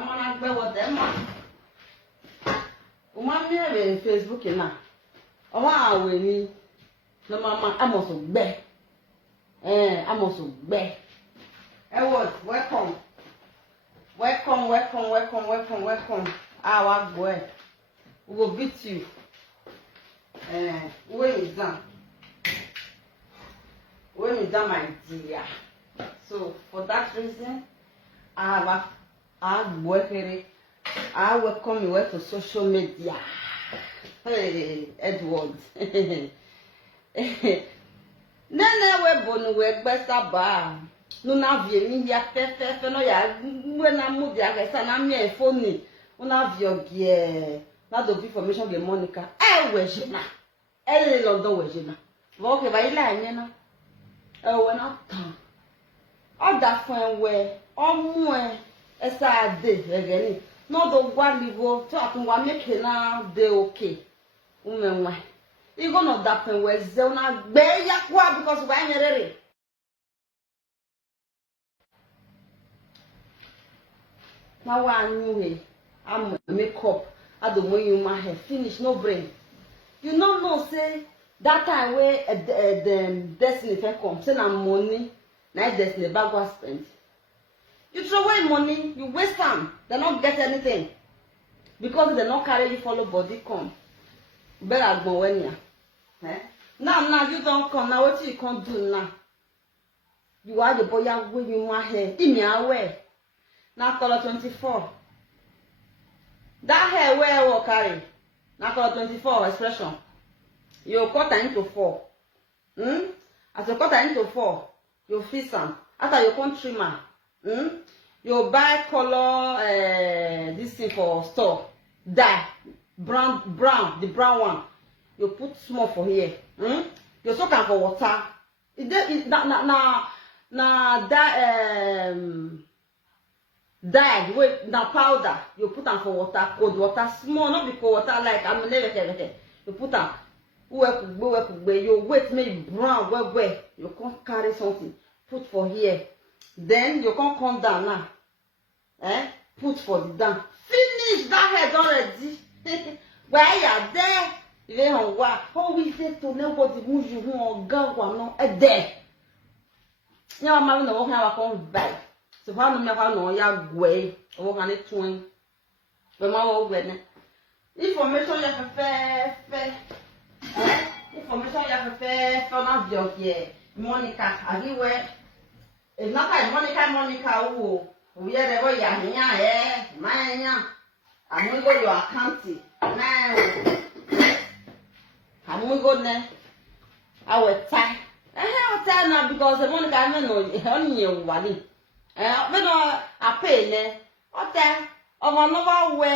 amana gbe wo dem ma o ma mi e Facebook na o wa awe ni no mama amoso gbe amoso gbe welcome our boy we will beat you when is done my dear. So for that reason I welcome you to social media. Hey Edward. Nene we bonu we gbesa ba no na vie mi ya fe no ya we na mu dia ke sa na mi e phone una vie ogie na do information be Monica we jina London we jina wo ke ba ila yen na we na tan o da fun we o mu e sa de egeni no do gwa livo to atun wa make na de okay umenwa even of that pen we zona gbe yakwa because we anyerere now I knew it. I'm makeup I don't want you my hair finish no brain you know say that time where the destiny can come say na money na destiny bag was spent you throw away money you waste time they not get anything because they not carry you follow body come better go when ya now you don't come now what you can't do now you are the boy when you my hair in me away now color 24 that hair where will carry now color 24 expression you cut into 4 as you cut into 4 you fix am after you come trimmer you buy color this thing for store dye brown the brown one you put small for here you soak am for water na that dye wait na powder you put am for water cold water small not be cold water like I'm never you put am you wait make it brown well you can't carry something put for here then you can't come down now put for the down finish that head already where you are there you on what how we say to nobody move you who go one no there now my no have come back so how no me no ya gwe o kan tun we ma wo gwe ne information ya fe information ya fe na vlog here Monica agiwe e na kai Monica wo we are go ya nya manya amu go your account na amu go ne awe tai hotel na because Monica me no onye wali me no apay ne hotel omo no ba we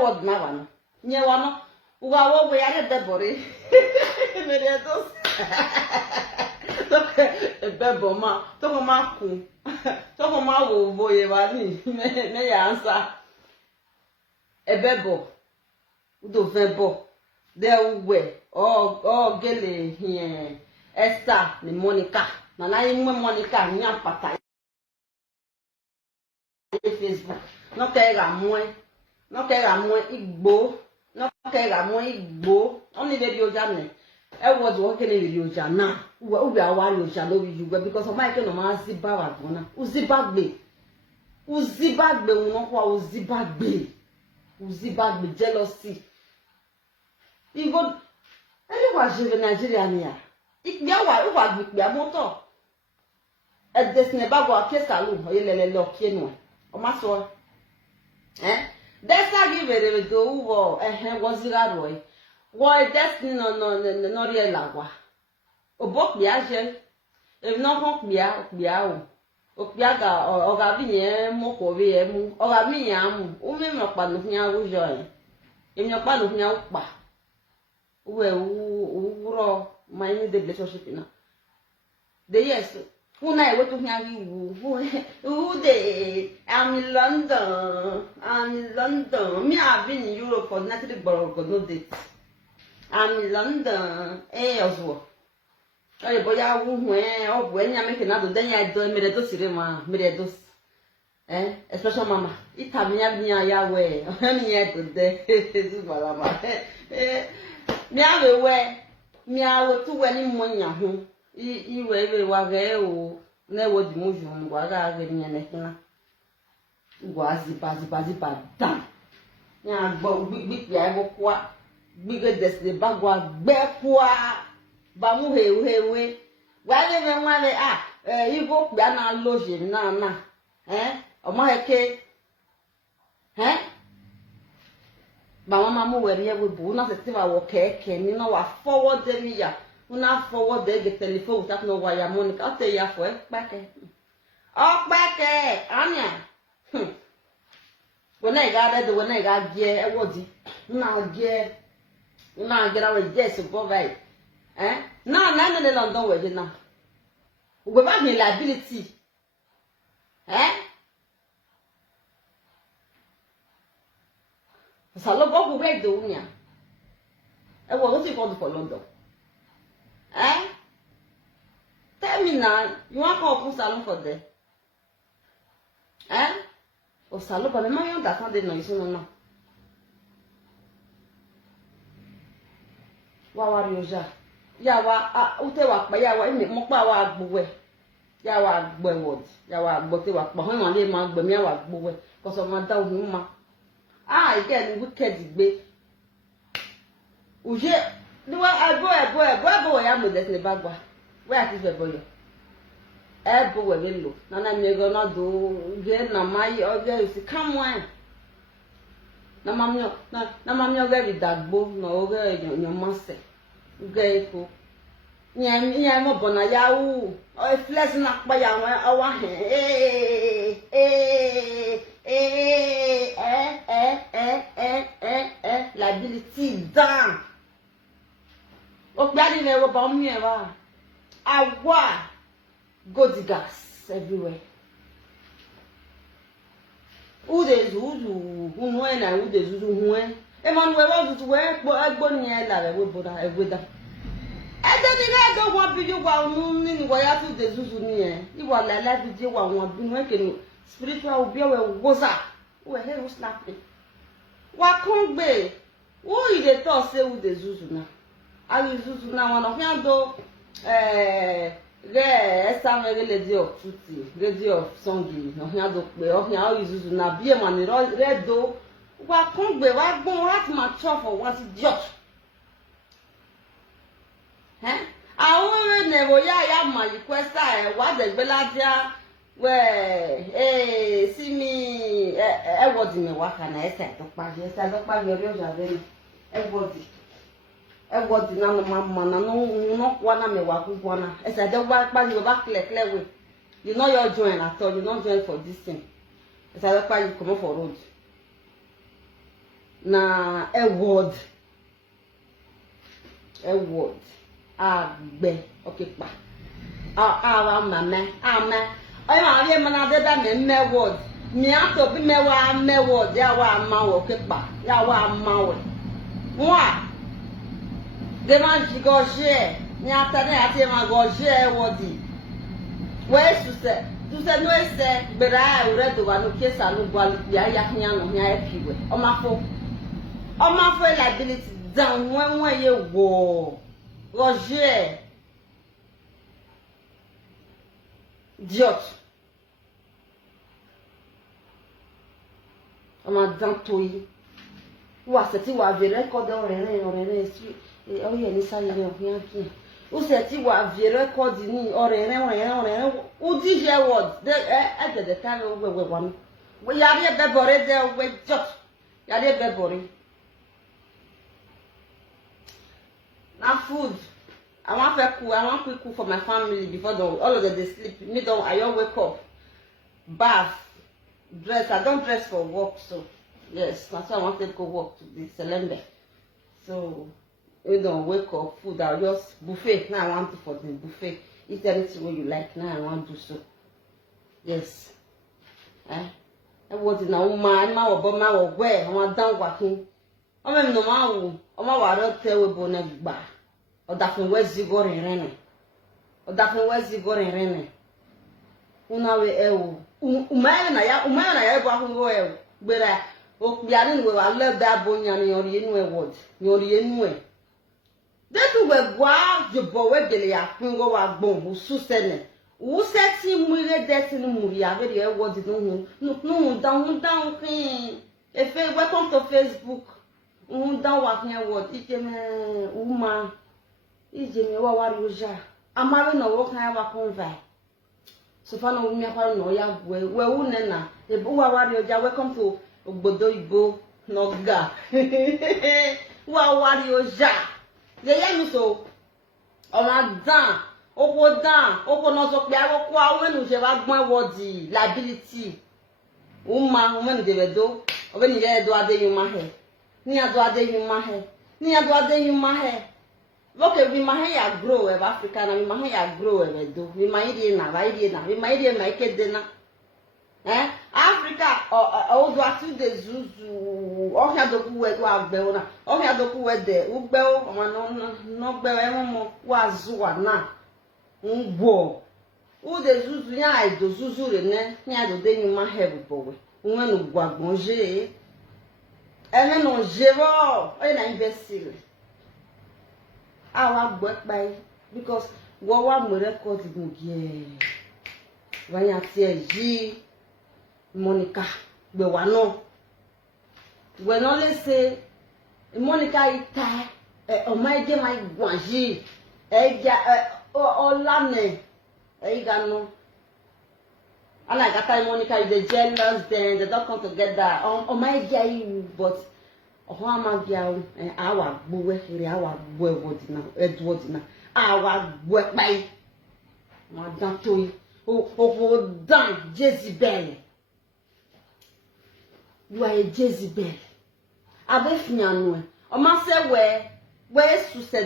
word na wa no nye wa no uga wo we ya de bori me de dos bebo ma to ko ma ku to ko ma wo boye wa ni me ya answer bebo udo vebo de we gele here Esther ni Monica na imwe Monica ni apata Facebook no kera mo igbo no kera mo igbo only baby oja ne e was working with oja na we be awari oja lo wi you because o ma ke no ma ziba wa gona uzibagbe won kwa uzibagbe jealousy even anyone je Nigeria ni ya ikpe wa wa gbigbe amoto e desne bago akesa lu oyelele lo kienu o ma so desa give do wo wozira roi wo destiny no rie lawa obok bia je e no kon bia o bia ga o ga bi yen mo ko bi e mu o ga mi yan mu o mi mo pa no nya wo jo e mi pa no nya pa we uro my in the relationship now the yes una e wetu nya wi who dey I'm in London me have been in Europe for nothing but no date I'm in London oswo oye boya wu hu o bu enya make na do den ya do mere do sire ma mere do especially mama ita mia ya we mia to de zubala ma mia we tu we ni monya ho iwe wa ge o na wo di mo jun wa ga ge ni ne kina wa zipa dan nya gbo gbi ya go kwa gbi ge des de bagwa gbe kwa ba mu hewe wa le me nwa le igo pe na loje na ọmọ heke ba mama mu were ye bu na se ti wa wo keke ni na wa forward mi ya una forward the telephone without no wire Monica o te ya fo e pake anya when I got it when I got je e wodi na je ra we je so go right na le London we je na we ba mi liability Salon go we do nya. E wo what you call for London? Tell me now, you want to open salon for there? O salon ba me ma yon da kan de no isu no. Wa rioja. Ya wa ute wa pa ya wa imi mo pa wa agbowe. Ya wa agbo word. Ya wa agbo te wa pa han le ma agbo mi wa agbowe. Ko so ma da ohun ma. Again, wicked be. Uje, do I go, I am with the bagua. Where is the boy? Ebo we low. Nana me go not do, get na my or girls, come on. Na mamma very dagbo, no girl, your master. Gay po. Nya mo bona ya o flex na pa ya wa liability down. O gbadi me wo ba mu e wa. Awa go diggers everywhere. Ude zuzu unu e na ude zuzu hu e. E man we wa zuzu we egbo ni e la we boda egweda. Ede ni ga go wa bi ju wa nu ni wa ya tu de zuzu ni e. Iwa la la bi je wa won bi nu e ke spiritual obi we woza. We he slap me. Wa kon gbe. Who is the talk say who the zuzu na? I zuzu na one of yan do esa me lady of tutti, lady of songi. No yan do pe o yan zuzu na bi e man red do. Wa kon gbe wa gbon rat ma chop for what idiot. Àwọn ne wo ya ma requesta e wa de gbe ladia we see me everybody me wa kana ese to pa ori oja be everybody na no mama na no kwa na me wa ku na ese de wa pa you ba clear way you know your join at all you not join for this thing ese de pa you come for road na word agbe okay pa mama I ma ri ma na de da me word mi ato bi me word ya wa ma wo kepa ya wa ma wo wa de ma ji go je ni ata ne ati ma go je wodi we su se no ese gbera ure do wa no ke sa no gwa ya nya no nya e piwe o ma fo liability down wen ye wo Roger Diot. Ọmọ danto yi. Wa se ti wa vi record orere si o ye ni sale re ohun akin. O se ti wa vi record ni orere. O di je word. De the time we wa mi. We ya ri be bore de we jot. Ya ri be bore. Na food. I want quick cook for my family before all of them they sleep. Me don't I all wake up, bath, dress. I don't dress for work, so yes, that's why I want to go work to the Selembe. So we don't wake up, food. I'll just buffet. Now I want to for the buffet. Eat anything what you like. Now I want to do so. Yes. I was in a woman, my where I want down working. I'm no man. I'm a water tell we bonnet bar. Odafin wezi gore rene. Una we ewu. umaya na ya gwa hu we gbera o bia ni we wa le da bo nya ni ori enu e word ni ori enu e de tu we gwa jobo we dele ya hu go wa gbon bu su sene wo seti mu ile de ti mu ya be de word no down kin if welcome to Facebook down wa kin word ike me uma ije me wa wari oja amare no wo kan wa convey so far no me aparo no ya we wu ne na e bu wa wari oja welcome to ogbodo igbo no ga wa wari oja ye ya mi so o ma dan oko no so pe awoko awenu se wa gbon word liability uma o me ni debedo o be ni ye do adeyuma he ni ado adeyuma he okay, we might have grow in Africa, and we might have grow in do. We might be na, we might be na ikedena. Africa, o do atu de zuzu. O ya do ku we do agbe ona. O ya do ku we de. Ugbe o ma no gbe e mo wa zuwa na. Ngbo. O de zuzu ya ai do zuzu re ne. Ni ado de ni ma hebu bowe. Unwe no gwagbon je. Ene no jevo. O na imbecile. Our work by because what one record again. When you say G Monica, the one no. When only say Monica ita my game my one G lane no. I like that time Monica is the jealous then they don't come together. My game but Ohama biao awa gbuwe hiri awa gbuwe wodina edwodina awa gbuwe pai ma dan toyi o dan Jezebel you are a Jezebel abefianu e o ma se we su se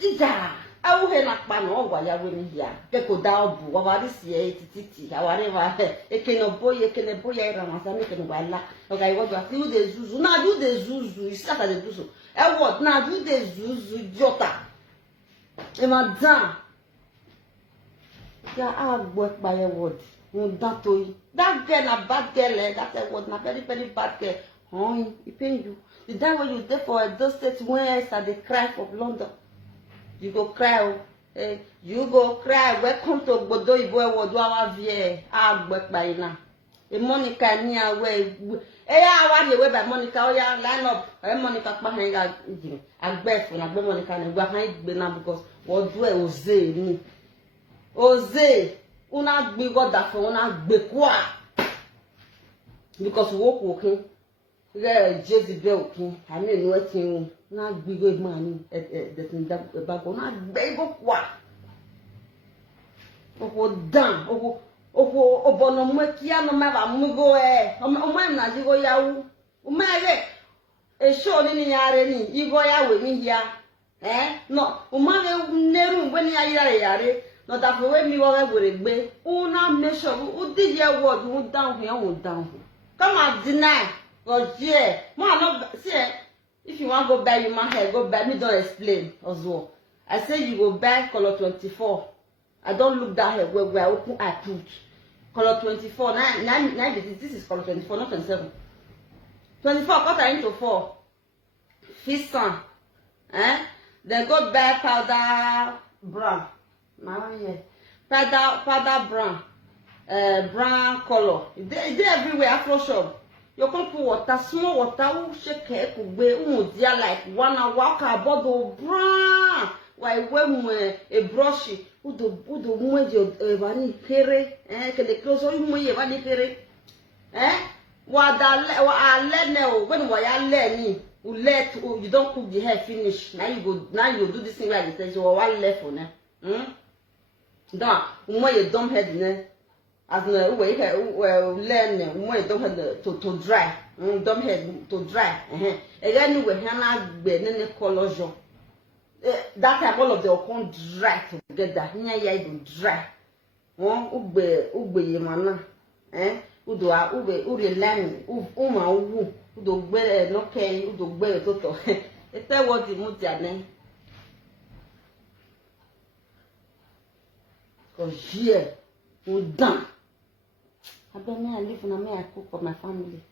ija awu he na pa no ogwa ya we ni ya ke ko da obu wa wari si e tititi aware wa ekene boye ira ma sa me ke no wala okay what do you de zuzu na do de zuzu you start to do so e what na do de zuzu jota e ma dan ya agbo pa ye word mo dan to yi that girl na bad girl that word na very very bad girl it pain you the time when you dey for those states when I dey cry for London. You go cry, you go cry. Welcome to Bodo Ibo Ewodo our vie. Work by now. Monica near way. I want you by Monica. Oh yeah, line up. Monica behind I beg for Monica and behind Bena because what do Oze ni? Oze, una be got that for una be kwa. Because walking. Yeah, Jezebel king. I mean nothing. Na big money that in that back on a baby qua. Oh, damn. Oh, Bonomakia no matter Mugo eh. Oh, man, as you go yaw. Oh, my a show in Yareni. You go out with me here. No, oh, my never when you are yare. Not that way me over with a bay. Oh, now measure who did your word, who down here, who down. Come on, deny. Because, yeah, man, not say. If you want to go buy human hair, go buy. Me don't explain as well. I say you go buy color 24. I don't look that hair where I open I put. Color 24. Now this is color 24, not 27. 24 cut into 4. Fiston. Then go buy powder brown. Now yeah. Powder brown. Brown color. They everywhere Afro shop. You come put water, small water, who shake it, who dear like 1 hour, walk about the brown. Why, when a brush, who do move your vanny pere, can they close all you vanny pere? What I let know when I let me, who let you don't cook the hair finish. Now you do this thing like this, you are one left on it. Don't, you dumb head, as no way learn more don't have to dry. Don't have to dry. Again, we have been in the color. That time all of them come dry together. Here, you don't dry. Ube, mana. Ube, learn. Udo bear no care. Udo bear toto. It's what the mood. Because here, we're done. I bet me I live and I cook for my family.